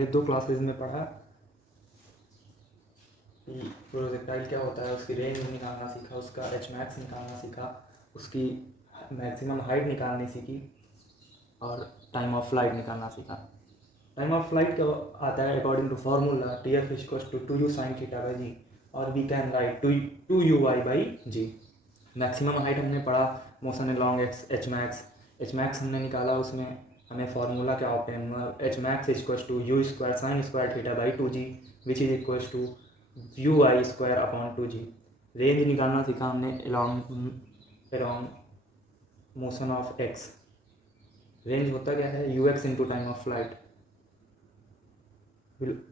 ये 2 क्लासेज में पढ़ा कि प्रोजेक्टाइल क्या होता है, उसकी रेंज निकालना सीखा, उसका एच मैक्स निकालना सीखा, उसकी मैक्सिमम हाइट निकालनी सीखी और टाइम ऑफ फ्लाइट निकालना सीखा। टाइम ऑफ फ्लाइट क्या आता है according to formula TF equals to 2u sin theta by g, और we can write 2uy by g. Maximum height हमने पढ़ा मोशन अलॉन्ग एच मैक्स हमने निकाला, उसमें हमें फार्मूला क्या ऑप्टेन हुआ H max equals to u square sine square theta by 2g which is equals to you i square upon 2g। Range निकालना सीखा हमने along motion of x. Range होता क्या है u x into time of flight,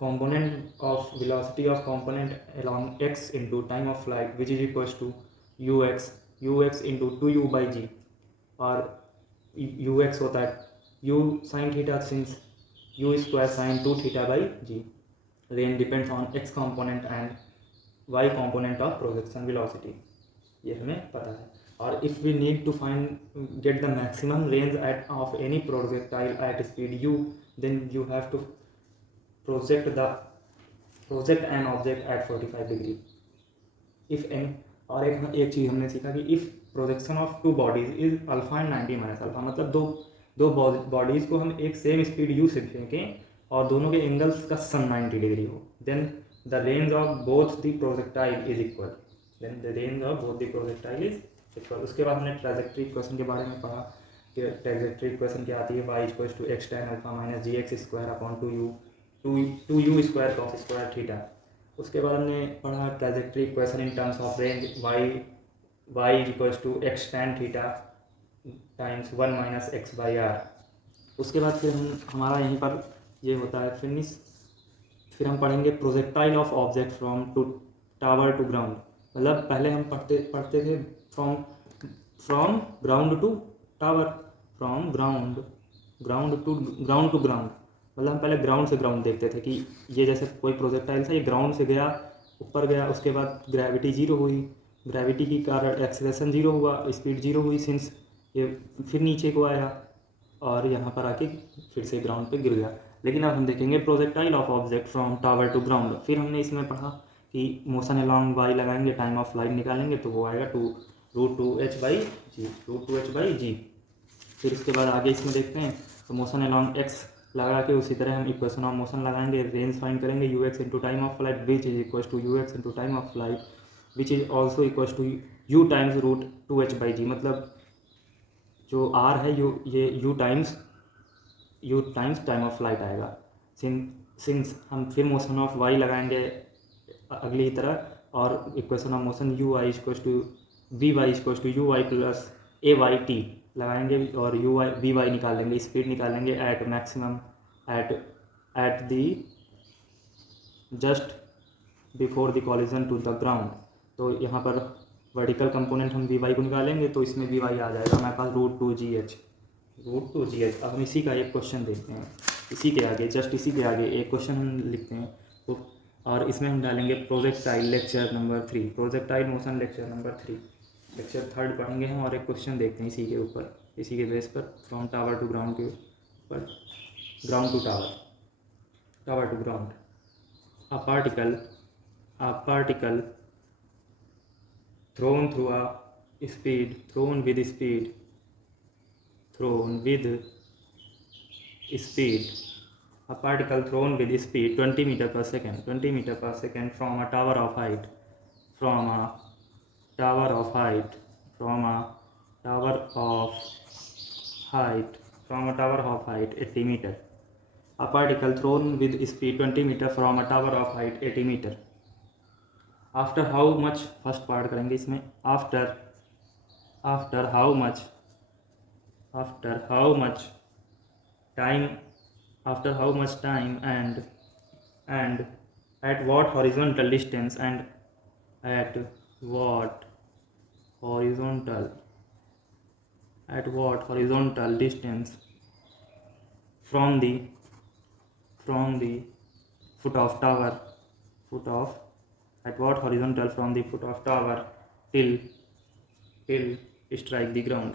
component of velocity of component along x into time of flight which is equals to ux into 2u by g, और ux होता है u sin theta since u square sin 2 theta by g। Range depends on x component and y component of projection velocity, ये हमें पता है। और if we need to get the maximum range of any projectile at speed u, then you have to project an object at 45 degree if n। और एक चीज़ हमने सीखा कि if projection of two bodies is alpha and 90 minus alpha, मतलब दो bodies को हम एक सेम स्पीड यू से फेंकें और दोनों के एंगल्स का सम 90 डिग्री हो, then the range of both the projectile is equal, उसके बाद हमने ट्रैजेक्टरी इक्वेशन के बारे में पढ़ा कि ट्रैजेक्टरी इक्वेशन क्या आती है, y equals to x tan alpha minus g x square upon 2u square cos square theta. उसके बाद हमने पढ़ा trajectory equation in terms of range y equals to x tan theta times 1 minus x by r. उसके बाद फिर हमारा यहीं पर ये होता है फिनिश। फिर हम पढ़ेंगे projectile of object from tower to ground, मतलब पहले हम पढ़ते थे from ground to tower, from ground to ground, मतलब हम पहले ग्राउंड से ग्राउंड देखते थे कि ये जैसे कोई प्रोजेक्टाइल था, ये ग्राउंड से गया ऊपर गया, उसके बाद ग्रेविटी जीरो हुई, ग्रेविटी की कारण एक्सेलरेशन जीरो हुआ, स्पीड जीरो हुई सिंस ये फिर नीचे को आया और यहाँ पर आके फिर से ग्राउंड पे गिर गया। लेकिन अब हम देखेंगे projectile of object from tower to ground. फिर हमने इसमें पढ़ा कि मोशन अलॉन्ग वाई लगाएंगे, टाइम ऑफ फ्लाइट निकालेंगे तो वो आएगा √2h/g। फिर उसके बाद आगे इसमें देखते हैं तो मोशन अलॉन्ग एक्स लगा के उसी तरह हम इक्वेशन ऑफ मोशन लगाएंगे, रेंज फाइंड करेंगे u x into time of flight which is equal to u x into time of flight which is also equal to u times √2h/g, मतलब जो r है ये u times time of flight आएगा। Since हम फिर motion of y लगाएंगे अगली तरह, और equation of motion u y equal to v y equal to you y plus A Y t लगाएंगे और यू वाई वी वाई निकालेंगे, स्पीड निकालेंगे at maximum at the just before the collision to the ground. तो यहाँ पर vertical component हम v y को निकालेंगे तो इसमें वी वाई आ जाएगा हमारे पास √2gh। अब हम इसी का एक क्वेश्चन देखते हैं, इसी के आगे एक क्वेश्चन हम लिखते हैं तो, और इसमें हम डालेंगे projectile lecture number 3, projectile motion lecture number 3, lecture 3 पढ़ेंगे हम और एक क्वेश्चन देखते हैं इसी के ऊपर, इसी के बेस पर फ्रॉम टावर टू ग्राउंड के ऊपर, ground to tower to ground. A particle thrown with speed 20 meter per second from a tower of height from a tower of height 80 meter। A particle thrown with speed 20 meter from a tower of height 80 meter। After how much, first part करेंगे इसमें, after how much time and at what horizontal distance from the foot of tower at what horizontal from the foot of tower till strike the ground,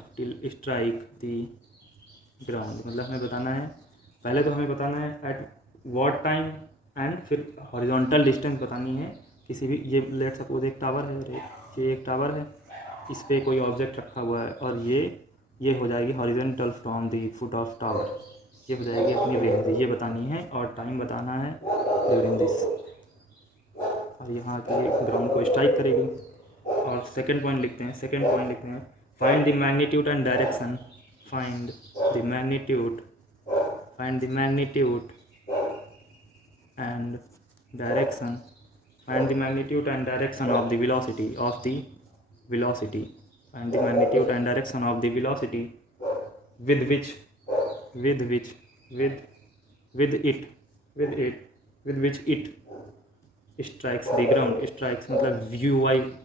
मतलब हमें बताना है, पहले तो हमें बताना है वॉट टाइम एंड फिर हॉरिजॉन्टल डिस्टेंस बतानी है किसी भी, ये लेट सपोज एक टावर है, ये एक टावर है, इस पर कोई ऑब्जेक्ट रखा हुआ है और ये हो जाएगी horizontal from the foot of tower, ये हो जाएगी अपनी रेंज, ये बतानी है और टाइम बताना है ड्यूरिंग दिस, और यहाँ के ग्राउंड को स्ट्राइक करेगी। और सेकंड पॉइंट लिखते हैं, find the magnitude and direction, find the magnitude and direction of the velocity with which it strikes the ground, strikes मतलब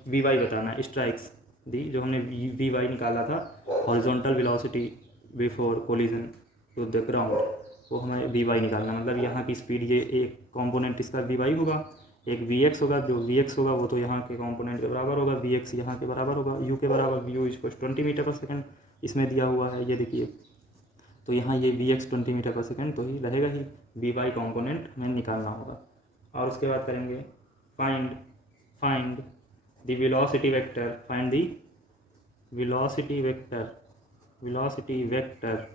वी वाई बताना है, स्ट्राइक्स दी जो हमने वी वाई निकाला था, horizontal velocity before collision to the ground, वो हमें we Y निकालना, मतलब यहाँ की स्पीड, ये एक कंपोनेंट इसका वी वाई होगा, एक वी एक्स होगा, जो वी एक्स होगा वो तो यहाँ के कंपोनेंट के बराबर होगा, वी एक्स यहाँ के बराबर होगा, यू के बराबर, you is 20 metre per second इसमें दिया हुआ है, ये देखिए, तो यहाँ ये we x 20 metre per second तो ही रहेगा ही, वी वाई कॉम्पोनेंट हमें निकालना होगा। और उसके बाद करेंगे find the velocity vector, find the velocity vector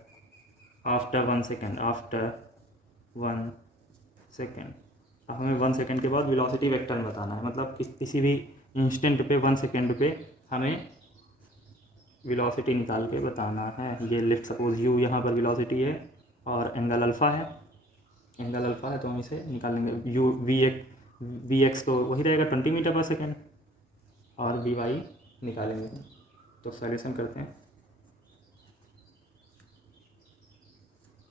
after 1 second, अब हमें 1 सेकेंड के बाद वेलोसिटी वेक्टर बताना है, मतलब किसी भी इंस्टेंट पे 1 सेकेंड पे हमें वेलोसिटी निकाल के बताना है। ये लेट सपोज यू यहाँ पर वेलोसिटी है और एंगल अल्फ़ा है, तो हम इसे निकालेंगे, यू वी एक्स तो वही रहेगा 20 मीटर पर सेकेंड और वी वाई निकालेंगे। तो सॉल्यूशन करते हैं।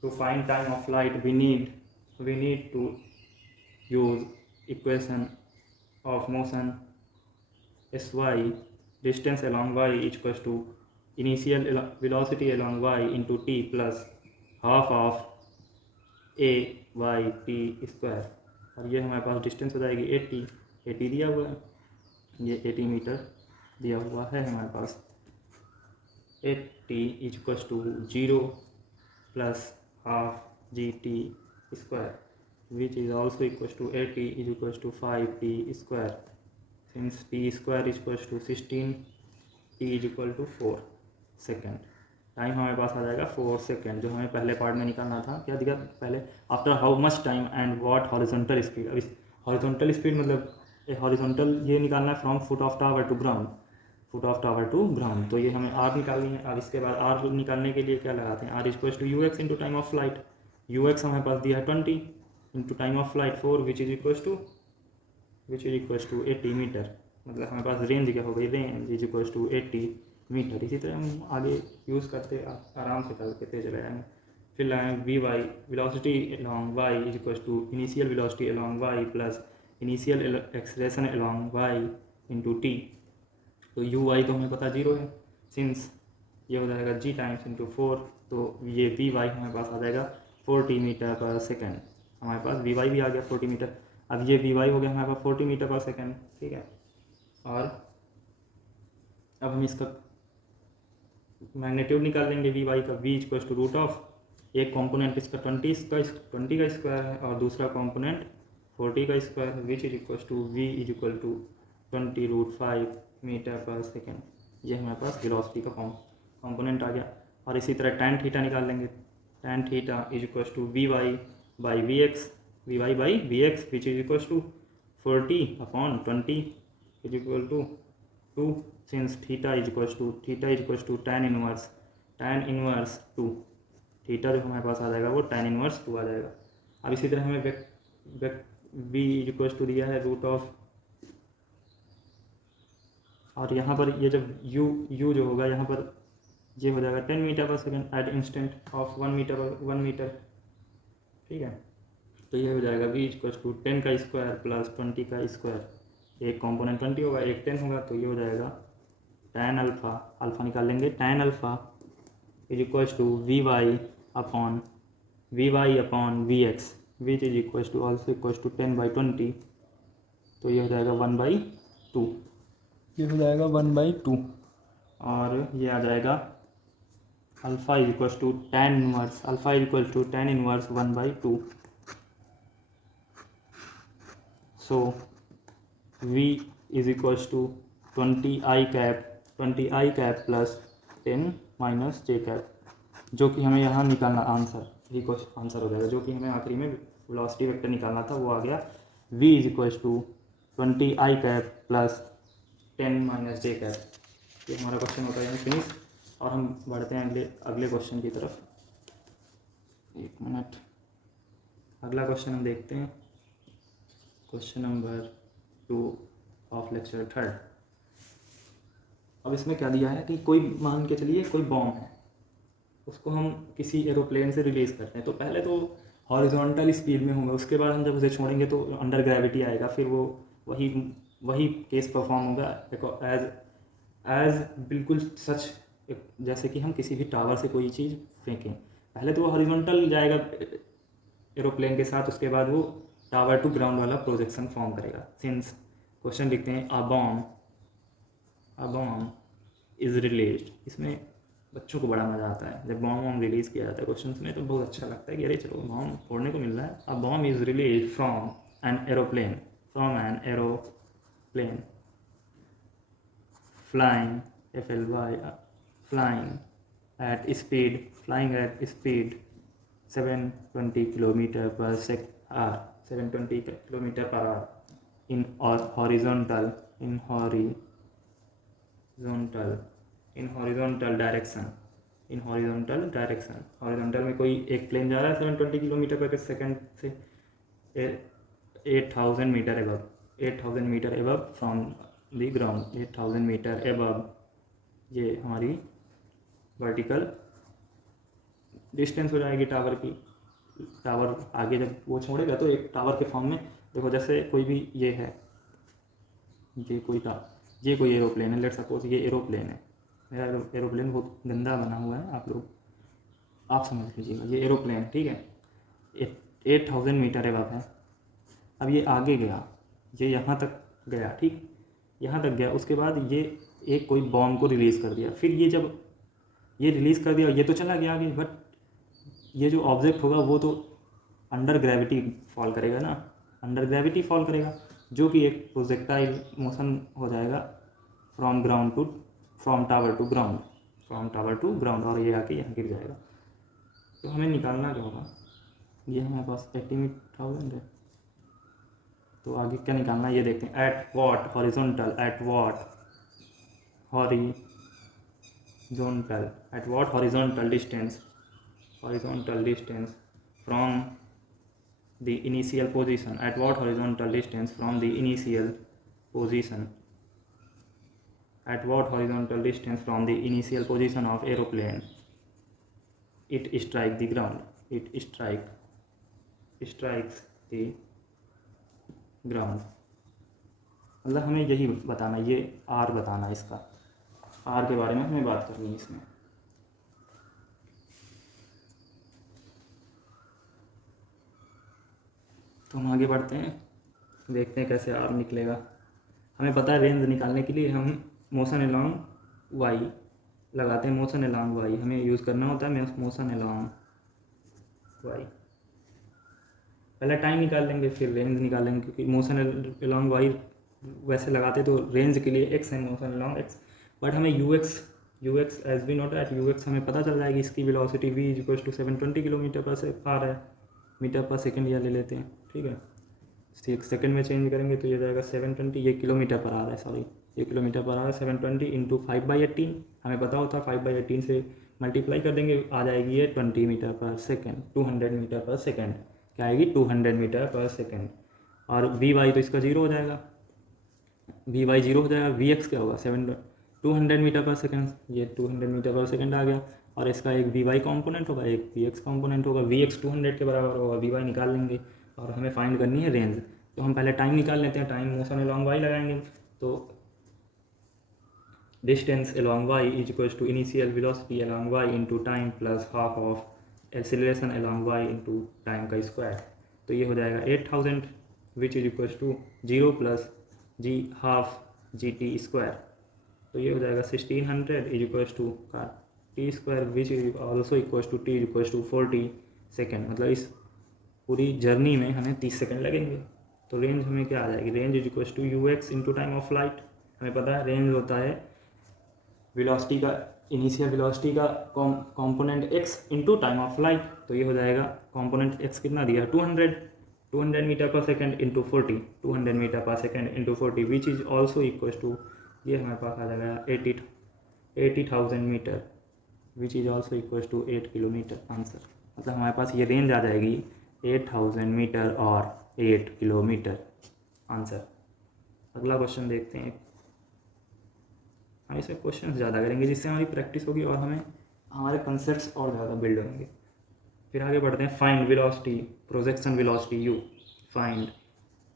To find time of light we need to use equation of motion s y, distance along y is equals to initial velocity along y into t plus half of a y t square, और ये हमारे पास distance हो जाएगी 80 दिया हुआ है, ये 80 metre दिया हुआ है हमारे पास, 80 is equals to 0 plus half G T square which is also equals to 80 is equals to 5t square, since t square is equals to 16, t is equal to 4 second. Time हमारे पास आ जाएगा 4 second, जो हमें पहले part में निकालना था। क्या दिया पहले, after how much time and what horizontal speed. अब इस हॉरिजॉन्टल स्पीड मतलब हॉरिजॉन्टल ये निकालना है from foot of tower to ground, तो ये हमें आर निकालनी है। अब इसके बाद आर निकालने के लिए क्या लगाते हैं, r equals to u x into time of flight, u x हमारे पास दिया है 20 into time of flight 4 which is equals to 80 metre, मतलब हमारे पास रेंज क्या हो गई, range is equals to 80 metre. इसी तरह हम आगे यूज़ करते आराम से करते चले जाएंगे। फिर लाएँ v y, velocity along Y is equals to initial velocity along Y plus initial acceleration along y into t. तो यू वाई तो हमें पता 0 है, सिंस ये हो जाएगा जी टाइम्स इंटू 4, तो ये वी वाई हमारे पास आ जाएगा 40 मीटर पर सेकेंड, हमारे पास वी वाई भी आ गया 40 मीटर। अब ये वी वाई हो गया हमारे पास 40 मीटर पर सेकेंड, ठीक है। और अब हम इसका मैग्नीट्यूड निकाल लेंगे वी वाई का, v equals to root of, एक कंपोनेंट इसका 20 का स्क्वायर है और दूसरा कंपोनेंट 40 का स्क्वायर है, which is equals to v is equal to 20√5 metre per second. ये हमारे पास वेलोसिटी का कंपोनेंट आ गया। और इसी तरह tan थीटा निकाल लेंगे, tan theta is equals to v y by v x which is equals to 40/20 is equal to 2, since theta is equals to tan inverse 2, theta जो हमारे पास आ जाएगा वो tan इनवर्स 2 आ जाएगा। अब इसी तरह हमें v इज इक्वल्स टू दिया है रूट ऑफ, और यहाँ पर ये जब u जो होगा यहाँ पर ये हो जाएगा 10 metre per second at instant of 1 metre, ठीक है। तो ये हो जाएगा v इक्वल्स टू 10 का स्क्वायर प्लस 20 का स्क्वायर, एक कंपोनेंट 20 होगा एक 10 होगा, तो ये हो जाएगा tan अल्फ़ा निकाल लेंगे, tan alpha is equals to v y upon v x which is equals to also equals to 10/20, तो ये हो जाएगा 1/2, ये हो जाएगा 1/2, और ये आ जाएगा alpha is equals to tan inverse 1/2, so v is equals to 20i cap plus 10 minus j cap, जो कि हमें यहाँ निकालना आंसर, यही क्वेश्चन आंसर हो जाएगा, जो कि हमें आखिरी में वेलोसिटी वेक्टर निकालना था, वो आ गया v is equals to 20i cap plus 10 minus j cap. ये हमारा क्वेश्चन होता है फिनिश। और हम बढ़ते हैं अगले क्वेश्चन की तरफ। एक मिनट, अगला क्वेश्चन हम देखते हैं, क्वेश्चन नंबर 2 ऑफ लेक्चर 3। अब इसमें क्या दिया है कि कोई मान के चलिए कोई बॉम्ब है, उसको हम किसी एरोप्लेन से रिलीज़ करते हैं, तो पहले तो हॉरिजॉन्टल स्पीड में होगा, उसके बाद हम जब उसे छोड़ेंगे तो अंडर ग्रेविटी आएगा, फिर वो वही केस परफॉर्म होगा एज बिल्कुल सच जैसे कि हम किसी भी टावर से कोई चीज़ फेंकें। पहले तो वो हॉरिजॉन्टल जाएगा एरोप्लेन के साथ, उसके बाद वो टावर टू ग्राउंड वाला प्रोजेक्शन फॉर्म करेगा। सिंस क्वेश्चन लिखते हैं अ बॉम्ब इज रिलीज्ड। इसमें बच्चों को बड़ा मज़ा आता है जब बॉम्ब रिलीज़ किया जाता है क्वेश्चन में, तो बहुत अच्छा लगता है कि अरे चलो बॉम्ब फोड़ने को मिल रहा है। A bomb is released from an aeroplane flying at speed 720 kilometer per hour 720 kilometer per hour in horizontal direction। Horizontal में कोई एक प्लेन जा रहा है 720 किलोमीटर पर सेकेंड से 8,000 metre above from the ground, 8,000 metre above ये हमारी वर्टिकल डिस्टेंस हो जाएगी टावर की। टावर आगे जब वो छोड़ेगा तो एक टावर के फॉर्म में देखो, जैसे कोई भी ये है, ये कोई एरोप्लेन है, लेट सपोज ये एरोप्लेन है, मेरा एरोप्लेन बहुत गंदा बना हुआ है, आप समझ लीजिएगा, ये एरोप्लेन ठीक है 8,000 मीटर एबव है। अब ये आगे गया, ये यहाँ तक गया, ठीक यहाँ तक गया, उसके बाद ये एक कोई बॉम्ब को रिलीज़ कर दिया, फिर ये जब ये रिलीज़ कर दिया ये तो चला गया आगे, बट ये जो ऑब्जेक्ट होगा वो तो अंडर ग्रेविटी फॉल करेगा ना, अंडर ग्रेविटी फॉल करेगा, जो कि एक प्रोजेक्टाइल मोशन हो जाएगा फ्रॉम टावर टू ग्राउंड, और ये आके यहाँ गिर जाएगा। तो हमें निकालना क्या होगा, ये हमारे पास 80,000 है, तो आगे क्या निकालना है ये देखते हैं। At what horizontal distance from the initial position, at what horizontal distance from the initial position of aeroplane it strikes the ground। मतलब हमें यही बताना, ये आर बताना, इसका आर के बारे में हमें बात करनी है इसमें। तो हम आगे बढ़ते हैं, देखते हैं कैसे आर निकलेगा। हमें पता है रेंज निकालने के लिए हम मोशन अलोंग वाई लगाते हैं, मोशन अलोंग वाई हमें यूज़ करना होता है, मोशन अलोंग वाई। पहले टाइम निकाल लेंगे फिर रेंज निकालेंगे, क्योंकि मोशन अलोंग वाई वैसे लगाते तो रेंज के लिए एक्स है, मोशन अलोंग एक्स, बट हमें u x as be note at u x हमें पता चल जाएगी, इसकी velocity v is equals to 720 kilometre per metre per second या ले लेते हैं, ठीक है, सेकेंड में चेंज करेंगे तो ये जाएगा 720, ये किलोमीटर पर आ रहा है, सॉरी ये किलोमीटर पर आ रहा है, 720 इंटू 5/18 हमें पता होता है, 5/18 से मल्टीप्लाई कर देंगे, आ जाएगी ये 20 metre per second, 200 metre per second, क्या आएगी 200 मीटर पर सेकेंड। और वी वाई तो इसका जीरो हो जाएगा, वी वाई जीरो हो जाएगा, वी एक्स क्या होगा 200 मीटर पर सेकेंड, ये 200 मीटर पर सेकेंड आ गया, और इसका एक वी वाई कॉम्पोनेंट होगा, एक वी एक्स कॉम्पोनेंट होगा, वी एक्स 200 के बराबर होगा, वी वाई निकाल लेंगे, और हमें फाइंड करनी है रेंज। तो हम पहले टाइम निकाल लेते हैं, टाइम मोशन अलोंग वाई लगाएंगे, तो distance along y is equals to initial velocity along y into time plus half of acceleration along y into time का स्क्वायर। तो ये हो जाएगा 8,000 which is equals to 0 plus g half G T square, तो ये हो जाएगा 1600 is equals to का t square which is also equals to t is equals to 40 second. मतलब इस पूरी जर्नी में हमें 30 सेकेंड लगेंगे, तो रेंज हमें क्या आ जाएगी, range is equal to u x into time of flight. हमें पता है रेंज होता है वेलोसिटी का, इनिशियल वेलोसिटी का component x into time of flight. तो ये हो जाएगा कंपोनेंट x कितना दिया, 200 metre per second into 40, 200 metre per second into 40 which is also equal to, ये हमारे पास आ जाएगा 80,000 metre which is also equal to 8 kilometre answer. मतलब हमारे पास ये रेंज आ जाएगी 8000 मीटर और 8 किलोमीटर आंसर। अगला क्वेश्चन देखते हैं। हम इसमें क्वेश्चन ज़्यादा करेंगे जिससे हमारी प्रैक्टिस होगी और हमें हमारे कंसेप्ट्स और ज़्यादा बिल्ड होंगे। फिर आगे बढ़ते हैं। Find velocity, projection velocity u, find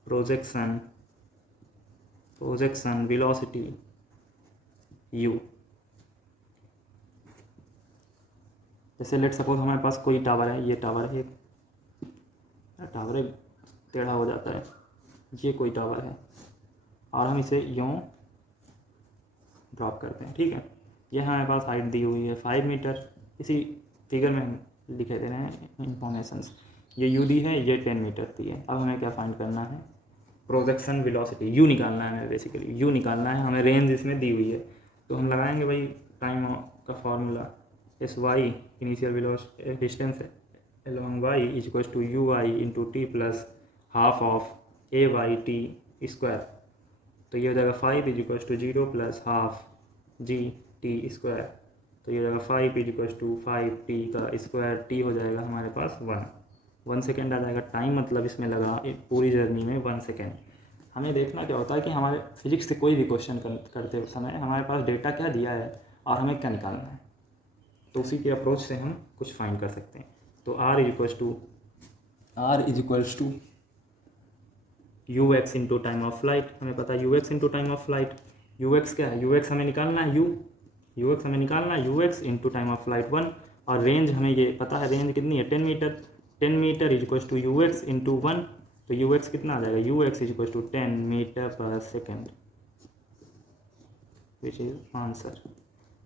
projection velocity u। जैसे लेट सपोज हमारे पास कोई टावर है, ये टावर है, टावर टेढ़ा हो जाता है, ये कोई टावर है और हम इसे यूँ ड्रॉप करते हैं, ठीक है। ये हमारे पास हाइट दी हुई है 5 मीटर, इसी फिगर में हम लिखे दे रहे हैं इंफॉर्मेशंस। ये u दी है, ये 10 मीटर दी है। अब हमें क्या फाइंड करना है, प्रोजेक्शन वेलोसिटी u निकालना है हमें, बेसिकली u निकालना है हमें। रेंज इसमें दी हुई है तो हम लगाएंगे भाई टाइम का formula, s y initial velocity distance along y is equal to you y into t plus half of A Y t square. तो ये हो जाएगा 5 is equal to 0 plus half G T square. तो ये हो जाएगा 5 is equal to 5 t का स्क्वायर, टी हो जाएगा हमारे पास 1 सेकेंड आ जाएगा टाइम। मतलब इसमें लगा पूरी जर्नी में 1 सेकेंड। हमें देखना क्या होता है कि हमारे फिजिक्स से कोई भी क्वेश्चन करते समय हमारे पास डेटा क्या दिया है और हमें क्या निकालना है, तो उसी के अप्रोच से हम कुछ फाइंड कर सकते हैं। तो r is equals to u x into time of flight. हमें पता है u x into time of flight, u x क्या है, यू एक्स हमें निकालना है, यू एक्स हमें निकालना है, u x into time of flight 1। और रेंज हमें ये पता है, रेंज कितनी है 10 metre is equals to u x into 1। तो यू एक्स कितना आ जाएगा, u x is equals to 10 metre per second which is answer.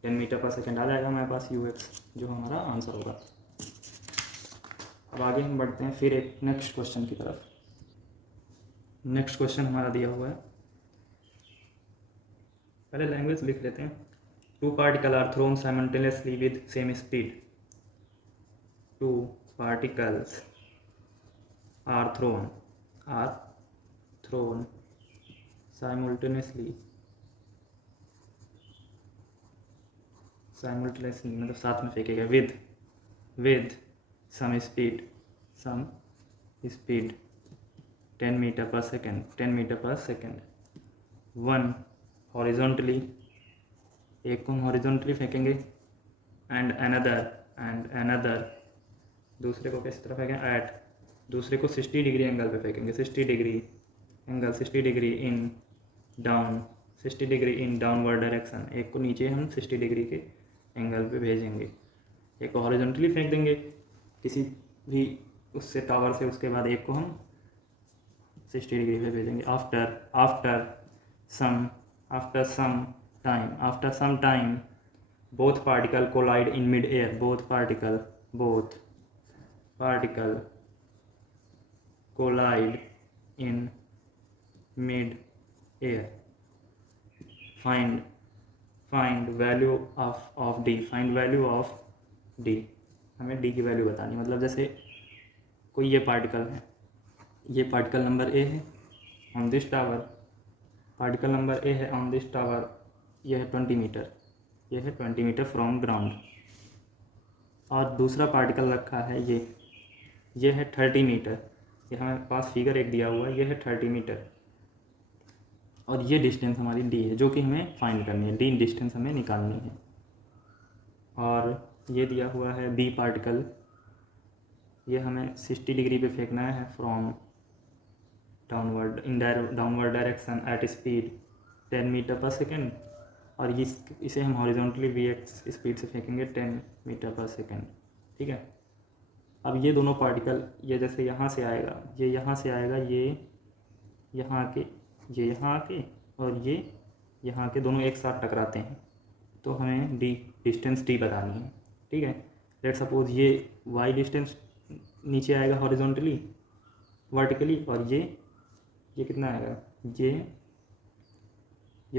10 metre per second आ जाएगा हमारे पास यू एक्स, जो हमारा आंसर होगा। अब आगे हम बढ़ते हैं फिर एक नेक्स्ट क्वेश्चन की तरफ। नेक्स्ट क्वेश्चन हमारा दिया हुआ है, पहले लैंग्वेज लिख लेते हैं। 2 particle are thrown simultaneously with same speed. 2 particles are thrown simultaneously मतलब साथ में फेंकेगा, with some speed 10 metre per second. 1 horizontally, एक को हम हॉरिजॉन्टली फेंकेंगे, एंड अनदर दूसरे को किस तरह फेंकेंगे, एट दूसरे को 60 डिग्री एंगल पे फेंकेंगे, 60 डिग्री इन डाउनवर्ड डायरेक्शन। एक को नीचे हम 60 डिग्री के एंगल पे भेजेंगे, एक को हॉरिजॉन्टली फेंक देंगे किसी भी उससे टावर से, उसके बाद एक को हम 60 डिग्री पे भेजेंगे। After some time both particle collide in mid air. Both particle collide in mid air. Find value of d. हमें डी की वैल्यू बतानी, मतलब जैसे कोई ये पार्टिकल है, ये पार्टिकल नंबर ए है ऑन दिस टावर, यह है 20 मीटर, फ्रॉम ग्राउंड। और दूसरा पार्टिकल रखा है ये है 30 मीटर, ये हमारे पास फिगर एक दिया हुआ है, ये है 30 मीटर। और ये डिस्टेंस हमारी डी है जो कि हमें फाइंड करनी है, डी डिस्टेंस हमें निकालनी है। और ये दिया हुआ है बी पार्टिकल, ये हमें 60 डिग्री पे फेंकना है from downward direction at speed 10 metre per second. और इसे हम हॉरिजॉन्टली vx स्पीड से फेंकेंगे 10 मीटर पर सेकेंड, ठीक है। अब ये दोनों पार्टिकल, ये जैसे यहाँ से आएगा, ये यहाँ से आएगा, ये यहाँ आके और ये यहाँ के दोनों एक साथ टकराते हैं, तो हमें डिस्टेंस डी बतानी है, ठीक है। लेट सपोज ये y डिस्टेंस नीचे आएगा हॉरिजॉन्टली, वर्टिकली, और ये ये कितना आएगा, ये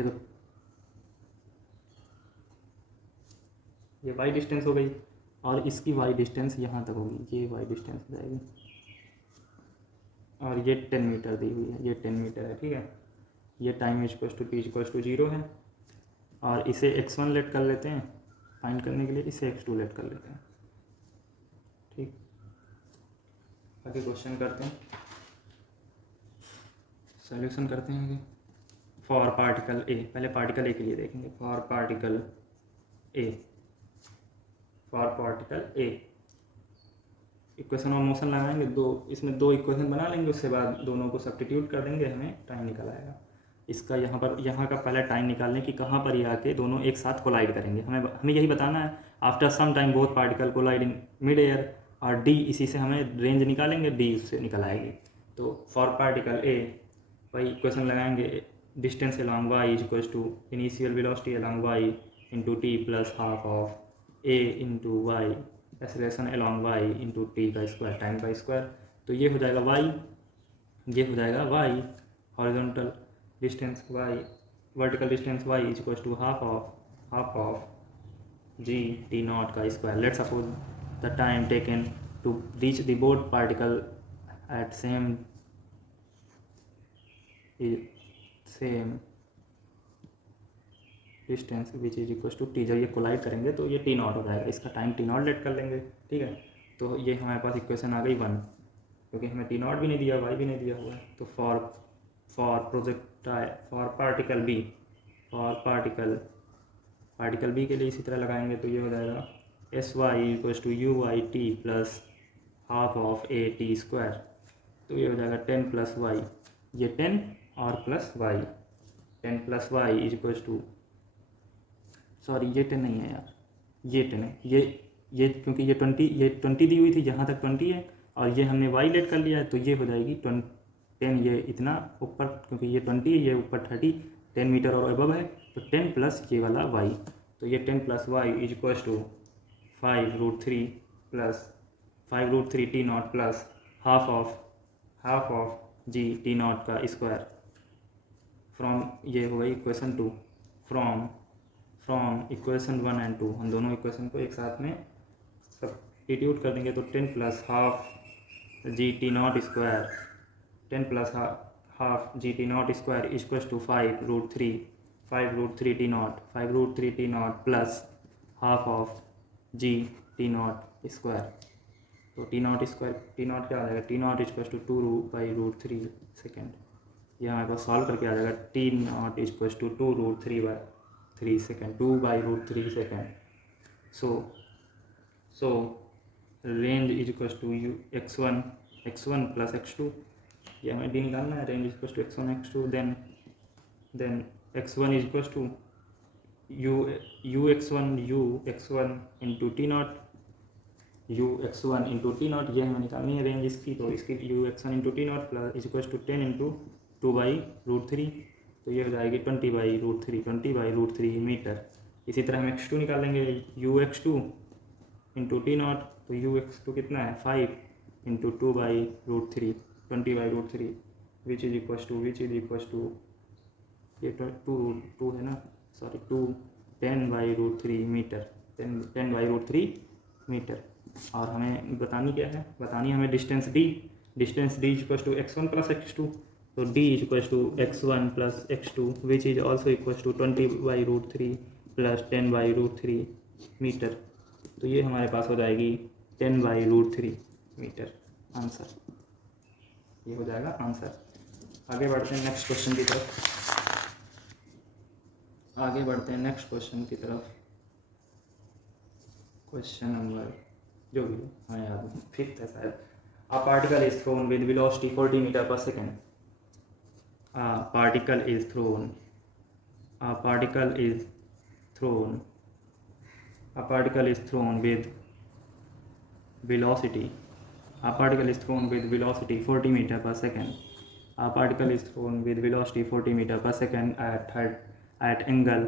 तो ये वाई डिस्टेंस हो गई, और इसकी वाई डिस्टेंस यहाँ तक होगी, ये वाई डिस्टेंस हो जाएगी, और ये 10 मीटर दी हुई है, ये 10 मीटर है, ठीक है। ये time equals to T equals to 0 है, और इसे x1 लेट कर लेते हैं फाइंड करने के लिए, इसे x2 लेट कर लेते हैं, ठीक। आगे क्वेश्चन करते हैं, सॉल्यूशन करते हैं आगे। फॉर पार्टिकल ए, पहले पार्टिकल ए के लिए देखेंगे। For particle A equation of motion लगाएंगे, इसमें दो इक्वेशन बना लेंगे, उसके बाद दोनों को सब्स्टिट्यूट कर देंगे, हमें टाइम निकल आएगा। इसका यहाँ का पहले टाइम निकालने की कहाँ पर ये आके दोनों एक साथ कोलाइड करेंगे, हमें यही बताना है। After some time both particle collide in mid air, और डी इसी से हमें रेंज निकालेंगे, डी उससे निकल आएगी। तो फॉर पार्टिकल ए वही इक्वेशन लगाएंगे, distance along Y is equals to initial velocity along y into t plus half of a into y acceleration along y into t का स्क्वायर टाइम का square. तो ये हो जाएगा वाई, ये हो जाएगा y horizontal distance y, vertical distance y is equals to half of G T not का square. Let suppose the time taken to reach the both particle at same distance which is equal to T. जब ये collide करेंगे तो ये T not हो जाएगा, इसका time T not let कर लेंगे, ठीक है। तो ये हमारे पास इक्वेशन आ गई 1, क्योंकि हमें टी नॉट भी नहीं दिया, वाई भी नहीं दिया हुआ है। तो फॉर पार्टिकल बी के लिए इसी तरह लगाएंगे, तो ये हो जाएगा S Y equals to you Y T plus half of A T square. तो ये हो जाएगा 10 प्लस वाई, ये 10 और plus Y, 10 plus Y is equals to, sorry ये 10 नहीं है यार, ये 10 है, ये क्योंकि ये 20 दी हुई थी, यहाँ तक 20 है, और ये हमने वाई लेट कर लिया है, तो ये हो जाएगी 10, ये इतना ऊपर, क्योंकि ये 20 है, ये ऊपर 30, 10 मीटर और अबव है, तो 10 प्लस ये वाला वाई, तो ये 10 plus Y is equals to 5√3 plus 5√3 T not plus half of G T not का स्क्वायर फ्रॉम, ये हो गई इक्वेशन 2, फ्रॉम इक्वेशन 1 एंड 2, हम दोनों इक्वेशन को एक साथ में सब्स्टिट्यूट कर देंगे। तो 10 plus half G T not square, 10 plus half G T not square equals to 5√3 T not plus half of G T not square. तो टी नॉट क्या आ जाएगा, T not equals to 2/√3 second. ये हमारे पास सॉल्व करके आ जाएगा, T not equals to 2√3 second, 2/√3 second. So range is equals to x1 plus x2, ये हमें डी निकालना है, range is equals to x1 x2, then x1 is equals to ux1 into T not, ux1 into T not, ये हमें निकालनी है range इसकी, तो इसकी ux1 into T not plus is equals to 10 into 2/√3, तो ये हो जाएगी 20/√3 मीटर। इसी तरह हम x2 निकालेंगे, ux2 इंटू टी नॉट, तो ux2 कितना है 5 into 2/√3 20/√3 which is equals to ये 2 है ना, सॉरी 10/√3 मीटर, 10/√3 मीटर। और हमें बतानी क्या है, बतानी हमें distance D equals to x1 plus x2, तो d equals to x1 plus x2 which is also equals to 20/√3 plus 10/√3 metre. तो ये हमारे पास हो जाएगी 10/√3 मीटर आंसर, ये हो जाएगा आंसर। आगे बढ़ते हैं नेक्स्ट क्वेश्चन की तरफ, क्वेश्चन नंबर जो भी हमें याद है 5th है शायद। A particle is thrown with velocity 40 meter per second. A particle is thrown with velocity 40 meter per second. A particle is thrown with velocity 40 meter per second at angle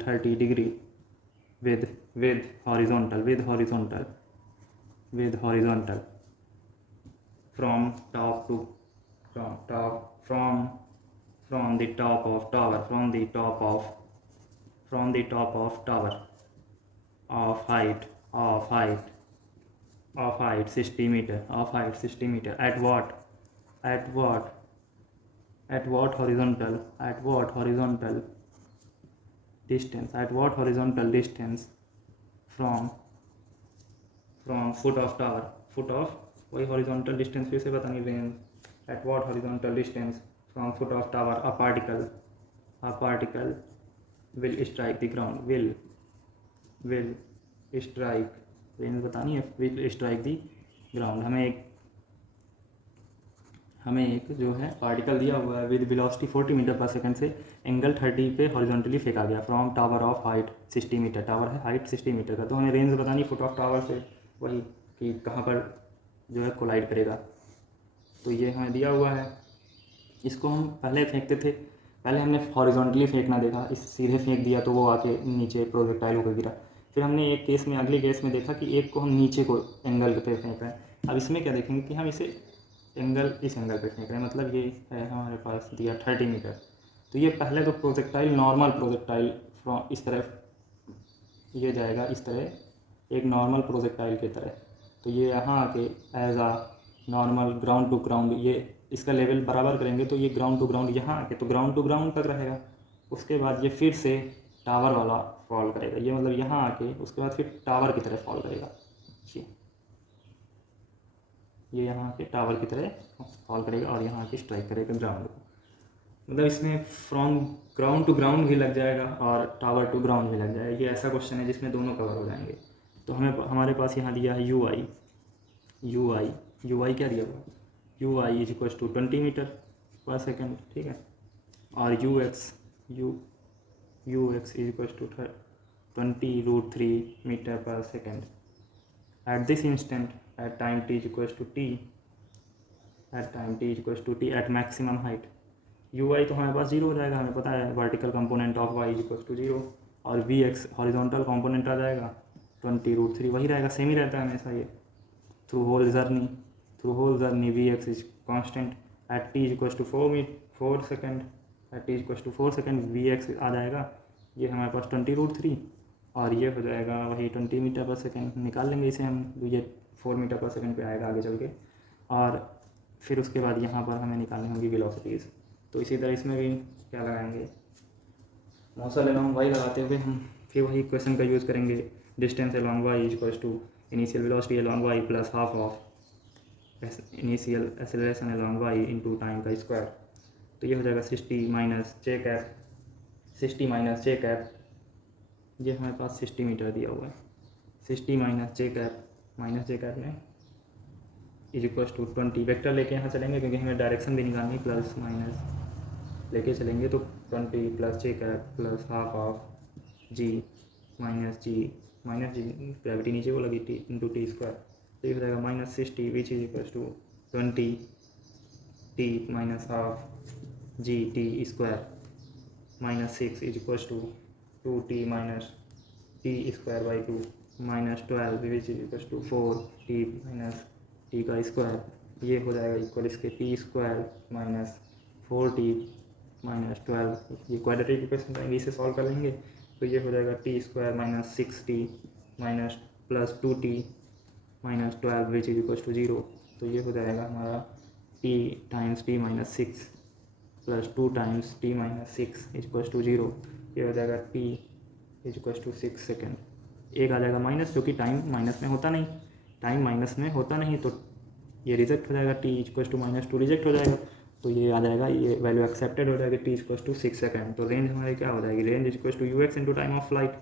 30 degree with horizontal from top to from the top of tower, from the top of tower of height 60 meter, at what horizontal distance from foot of tower, वही horizontal distance फिर से बतानी range, at what horizontal distance from foot of tower a particle will strike the ground, will strike, range बतानी है, will strike the ground। हमें एक जो है पार्टिकल दिया हुआ है with velocity 40 metre per second से एंगल 30 पे हॉरिजॉन्टली फेंका गया from tower of height 60 metre, tower है हाइट 60 मीटर का, तो हमें रेंज बतानी फुट ऑफ टावर से, वही कि कहाँ पर जो है कोलाइड करेगा। तो ये हमें दिया हुआ है, इसको हम पहले फेंकते थे, पहले हमने हॉरिजॉन्टली फेंकना देखा, इस सीधे फेंक दिया तो वो आके नीचे प्रोजेक्टाइल होकर गिरा। फिर हमने एक केस में, अगले केस में देखा कि एक को हम नीचे को एंगल पे फेंक रहे हैं। अब इसमें क्या देखेंगे कि हम इसे इस एंगल पे फेंक रहे हैं, मतलब ये है हमारे पास दिया 30 मीटर। तो ये पहले तो प्रोजेक्टाइल, नॉर्मल प्रोजेक्टाइल फ्रॉम इस तरफ ये जाएगा, इस तरह एक नॉर्मल प्रोजेक्टाइल की तरह। तो ये यहाँ आके as a normal ground to ground, ये इसका लेवल बराबर करेंगे तो ये ग्राउंड टू ग्राउंड यहाँ आके तो ग्राउंड टू ग्राउंड तक रहेगा। उसके बाद ये फिर से टावर वाला फॉल करेगा, ये मतलब यहाँ आके उसके बाद फिर टावर की तरह फॉल करेगा, ये यहाँ के टावर की तरह फॉल करेगा और यहाँ पे स्ट्राइक करेगा ग्राउंड को। मतलब इसमें फ्रॉम ग्राउंड टू ग्राउंड भी लग जाएगा और टावर टू ग्राउंड भी लग जाएगा। ये ऐसा क्वेश्चन है जिसमें दोनों कवर हो जाएंगे। तो हमारे पास यहाँ दिया है यू आई क्या दिया हुआ, u i is equal to 20 metre per second, ठीक है, और u x is equal to 20√3 metre per second at this instant at time t is equals to t at maximum height। ui तो हमारे पास 0 हो जाएगा, हमें पता है vertical component of y is equals to 0, और vx हॉरिजॉन्टल कंपोनेंट आ जाएगा 20√3, वही रहेगा, सेम ही रहता है हमेशा ये। Through whole journey vx is constant at t is equals to 4 second, vx आ जाएगा ये हमारे पास 20√3 और ये हो जाएगा वही 20 मीटर पर सेकेंड। निकाल लेंगे इसे हम, ये 4 मीटर पर सेकंड पे आएगा आगे चल के, और फिर उसके बाद यहाँ पर हमें निकालनी होगी वेलोसिटीज़। तो इसी तरह इसमें भी क्या लगाएंगे, मौसल अलॉन्ग वाई लगाते हुए हम फिर वही क्वेश्चन का यूज़ करेंगे, distance along Y is equals to initial velocity along Y plus half of initial acceleration along Y into time का स्क्वायर। तो ये हो जाएगा 60 माइनस जे कैप, ये हमारे पास 60 मीटर दिया हुआ है, 60 माइनस जे कैप में इज इक्वल्स टू 20, वेक्टर लेके यहाँ चलेंगे क्योंकि हमें डायरेक्शन भी निकालनी, प्लस माइनस लेके चलेंगे तो 20 plus J cap plus half of G minus G gravity नीचे को लगी टी इंटू टी स्क्वायर। तो ये हो जाएगा minus 60 which is equals to 20 T minus half G T square minus 6 is equals to 2t minus T square by 2 minus 12 which is equals to 4t minus T का square. ये हो जाएगा equal इसके T square minus 4t minus 12, ये quadratic equation रहेंगे, इसे solve कर लेंगे तो ये हो जाएगा T square minus 6t minus plus 2t minus 12 which is equals to 0। तो ये हो जाएगा हमारा t times t minus 6 plus 2 times t minus 6 is equals to 0। ये हो जाएगा t is equals to 6 second. एक आ जाएगा माइनस, क्योंकि टाइम माइनस में होता नहीं, तो ये रिजेक्ट हो जाएगा, t इक्वल्स टू -2 रिजेक्ट हो जाएगा, तो ये आ जाएगा, ये वैल्यू एक्सेप्टेड हो जाएगी, t इक्वल्स टू 6 सेकेंड। तो रेंज हमारी क्या हो जाएगी, range equals to ux into time of flight.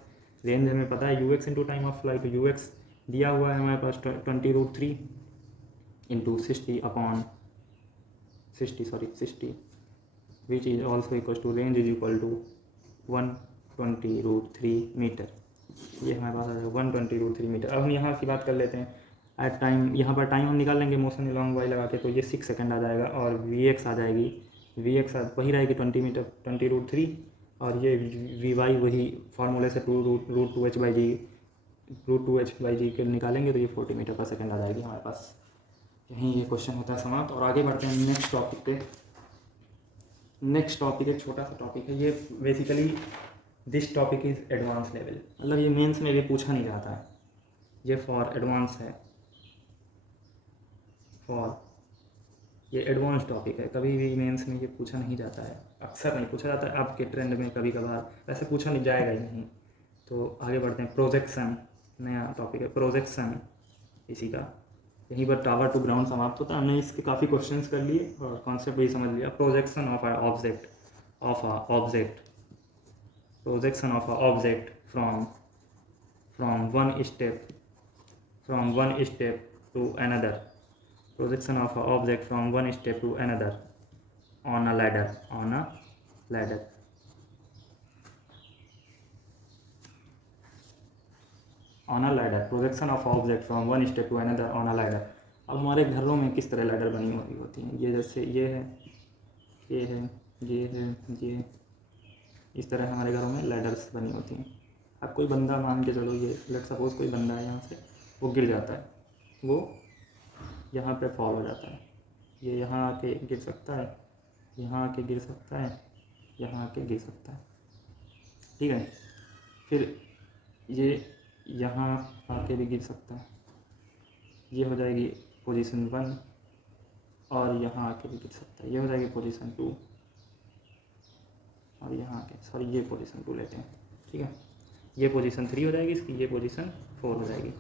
Range हमें पता है ux into time of flight, तो ux दिया हुआ है हमारे पास 20√3 into 60 which is also equals to range is equal to 120√3 metre. ये हमारे पास आ जाएगा 120√3 मीटर। अब हम यहाँ की बात कर लेते हैं एट टाइम, यहाँ पर टाइम हम निकाल लेंगे मोशन अलॉन्ग वाई लगा के, तो ये 6 सेकंड आ जाएगा, और vx आ जाएगी, वही रहेगी 20√3, और ये vy वही फार्मूले से √2h/g के निकालेंगे तो ये 40 मीटर पर सेकंड आ जाएगी हमारे पास। यहीं ये क्वेश्चन होता है समाप्त, और आगे बढ़ते हैं नेक्स्ट टॉपिक पे। नेक्स्ट टॉपिक एक छोटा सा टॉपिक है, ये basically this topic is advance level, मतलब ये मेंस में भी पूछा नहीं जाता है, ये फॉर एडवांस है, फॉर ये एडवांस टॉपिक है, कभी भी मेंस में ये पूछा नहीं जाता है, अक्सर नहीं पूछा जाता है, आपके ट्रेंड में कभी कभार, वैसे पूछा नहीं जाएगा ही नहीं। तो आगे बढ़ते हैं, प्रोजेक्शन नया टॉपिक है, प्रोजेक्शन इसी का, यहीं पर टावर टू ग्राउंड समाप्त होता है। हमने इसके काफ़ी क्वेश्चंस कर लिए और कॉन्सेप्ट भी समझ लिया। Projection of a object, projection of a object from one step to another, projection of an object from one step to another on a ladder, projection of object from one step to another on a ladder। अब हमारे घरों में किस तरह ladder बनी हुई होती हैं, ये जैसे ये है, ये है, ये है, ये, इस तरह हमारे घरों में लैडर्स बनी होती हैं। अब कोई बंदा मान के चलो, ये लेट सपोज कोई बंदा है, यहाँ से वो गिर जाता है, वो यहाँ पे फॉल हो जाता है, ये यहाँ आके गिर सकता है, यहाँ आके गिर सकता है, यहाँ आके गिर सकता है, ठीक है। फिर ये यहाँ आके भी गिर सकता है, ये हो जाएगी पोजीशन 1, और यहाँ आके भी गिर सकता है, ये हो जाएगी पोजीशन 2, और यहाँ आके, सॉरी ये पोजीशन 2 लेते हैं, ठीक है। ये पोजीशन 3 हो जाएगी इसकी, ये पोजीशन 4 हो जाएगी।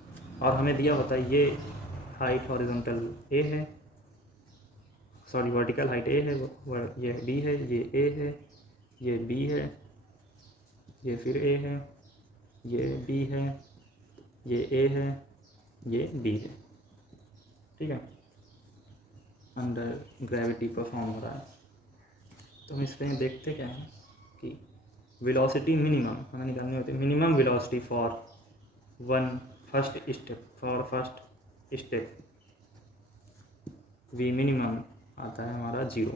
और हमें दिया होता है ये हाइट हॉरिजॉन्टल ए है, सॉरी वर्टिकल हाइट ए है, ये बी है, ये ए है, ये बी है, ये फिर ए है, ये बी है, ये ए है, ये बी है, ठीक है। अंडर ग्रेविटी परफॉर्म हो रहा है। तो हम इसमें देखते क्या हैं कि वेलोसिटी मिनिमम हमें निकालनी होती है, minimum velocity for first step we minimum आता है हमारा 0।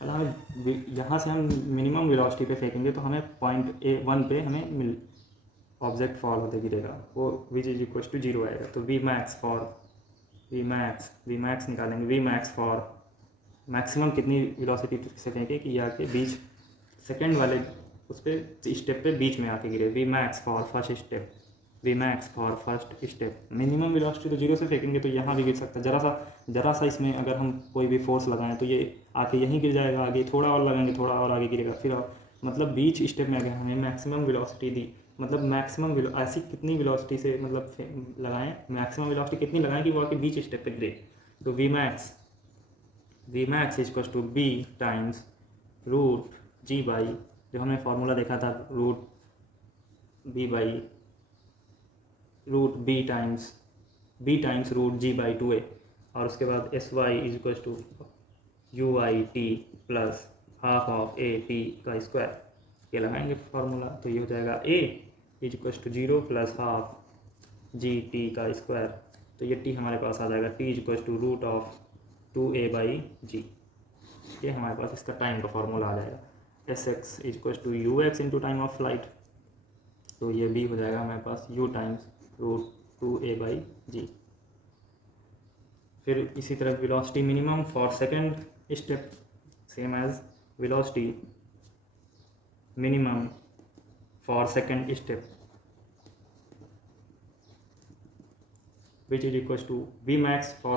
मतलब हमें यहाँ से हम मिनिमम वेलोसिटी पे फेंकेंगे तो हमें पॉइंट A1 पे हमें ऑब्जेक्ट फॉल होते गिरेगा, वो विच इज इक्वल टू 0 आएगा। तो वी मैक्स निकालेंगे, वी मैक्स फॉर मैक्सिमम कितनी वेलोसिटी से फेंके कि आके बीच सेकेंड वाले उस पर स्टेप पे बीच में आके गिरे। V max for first step, minimum velocity तो 0 से फेंकेंगे तो यहाँ भी गिर सकता है, जरा सा इसमें अगर हम कोई भी फोर्स लगाएं तो ये आके यहीं गिर जाएगा, आगे थोड़ा और लगाएंगे, थोड़ा और आगे गिरेगा, फिर मतलब बीच स्टेप में आगे हमें मैक्सिमम वेलोसिटी दी, मतलब मैक्सिमम ऐसी कितनी वेलोसिटी से मतलब लगाएं, मैक्सिमम वेलोसिटी कितनी लगाएं कि वो आके बीच स्टेप पे गिरे। तो V max equal to B times root G by, जो हमने फार्मूला देखा था, root B times root G by 2a, और उसके बाद S Y is equal to you I T plus half of A T का स्क्वायर, ये लगाएंगे फार्मूला। तो ये हो जाएगा a is equal to 0 plus half ji T का स्क्वायर, तो ये t हमारे पास आ जाएगा, t is equal to root of 2a by g, ये हमारे पास इसका टाइम का फार्मूला आ जाएगा। S x is equal to u x into time of flight, तो ये भी हो जाएगा हमारे पास u times root 2a by g. फिर इसी तरह velocity minimum for second step, same as velocity minimum for second step which is equal to v max for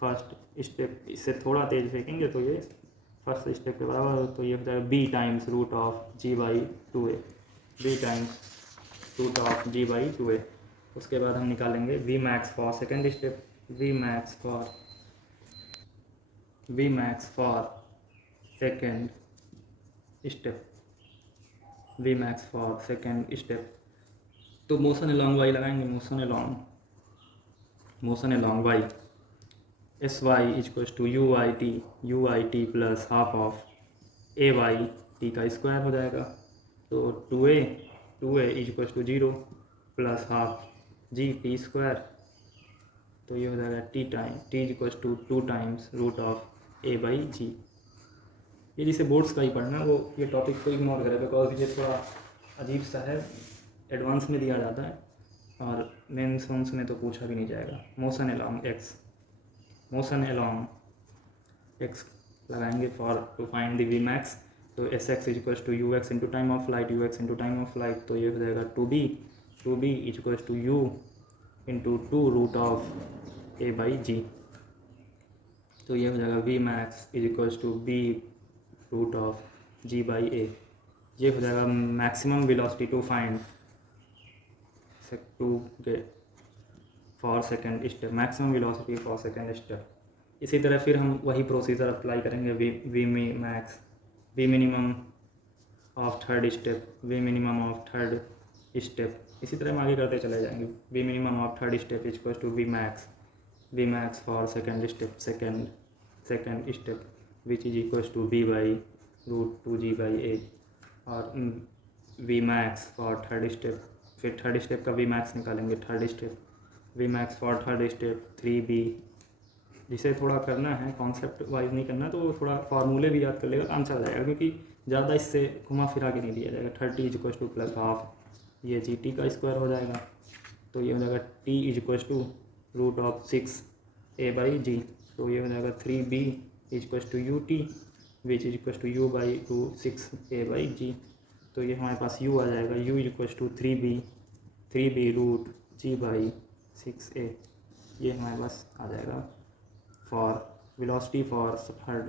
first step, इससे थोड़ा तेज फेंकेंगे तो ये फर्स्ट स्टेप के बराबर, तो ये हो जाएगा B times root of ji by 2a, B times root of ji by 2a। उसके बाद हम निकालेंगे V max for second step, V max for second step, तो मोशन अलॉन्ग वाई लगाएंगे, motion along Y, S Y equal to you I T plus half of A Y T का square हो जाएगा। तो 2a equal to 0 plus half G T square, तो ये हो जाएगा t equal to 2 times root of a by g. ये जिसे बोर्ड्स का ही पढ़ना है वो ये टॉपिक को इग्नोर करे, बिकॉज ये थोड़ा अजीब सा है, एडवांस में दिया जाता है और मेंस में तो पूछा भी नहीं जाएगा। Motion along x, motion along x लगाएंगे for to find the v max, तो s x is equals to u x into time of flight, u x into time of flight, तो ये हो जाएगा two b is equals to u into two root of a by g, तो ये हो जाएगा v max is equals to b root of ji by a. ये हो जाएगा maximum velocity to find to get for second step, maximum velocity for second step. इसी तरह फिर हम वही प्रोसीजर अप्लाई करेंगे, v max, v minimum of third step, we minimum of third step, इसी तरह हम आगे करते चले जाएंगे। V minimum of third step is equal to v max for second step, second step which is equal to b by root two g by a, और v max for third step, फिर third step का V max निकालेंगे, third step V max for third step 3b। जिसे थोड़ा करना है concept wise नहीं करना, तो थोड़ा फार्मूले भी याद कर लेगा, काम चल जाएगा, क्योंकि ज़्यादा इससे घुमा फिरा के नहीं दिया जाएगा। 30 is equal two plus half, ये जी टी का स्क्वायर हो जाएगा, तो ये हो जाएगा t is equal to root of 6a by g, तो ये हो जाएगा 3b is equal to u t which is equal to u by two 6a by g, तो ये हमारे पास u आ जाएगा, u is equal to 3b root g by 6a, ये हमारे पास आ जाएगा for velocity for third,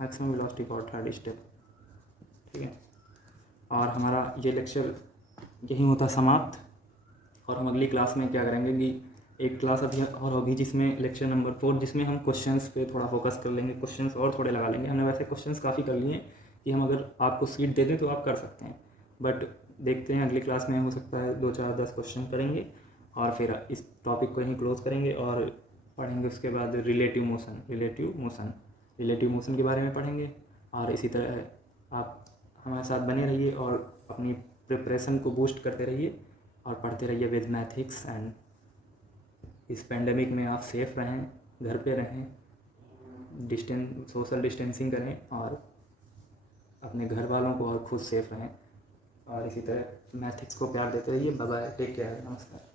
maximum velocity for third step. ठीक है, और हमारा ये लेक्चर यहीं होता समाप्त, और हम अगली क्लास में क्या करेंगे कि एक क्लास अभी और होगी जिसमें लेक्चर नंबर 4, जिसमें हम क्वेश्चंस पे थोड़ा फोकस कर लेंगे, क्वेश्चंस और थोड़े लगा लेंगे। हमने वैसे क्वेश्चंस काफ़ी कर लिए हैं कि हम अगर आपको सीट दे दें तो आप कर सकते हैं, बट देखते हैं अगली क्लास में हो सकता है 2 4 10 क्वेश्चन करेंगे, और फिर इस टॉपिक को यहीं क्लोज करेंगे और पढ़ेंगे उसके बाद रिलेटिव मोशन के बारे में पढ़ेंगे। और इसी तरह आप हमारे साथ बने रहिए और अपनी प्रिपरेशन को बूस्ट करते रहिए और पढ़ते रहिए विद मैथिक्स। एंड इस पेंडेमिक में आप सेफ रहें, घर पे रहें, सोशल डिस्टेंसिंग करें, और अपने घर वालों को और खुद सेफ रहें, और इसी तरह मैथिक्स को प्यार देते रहिए। बाय बाय, टेक केयर, नमस्कार।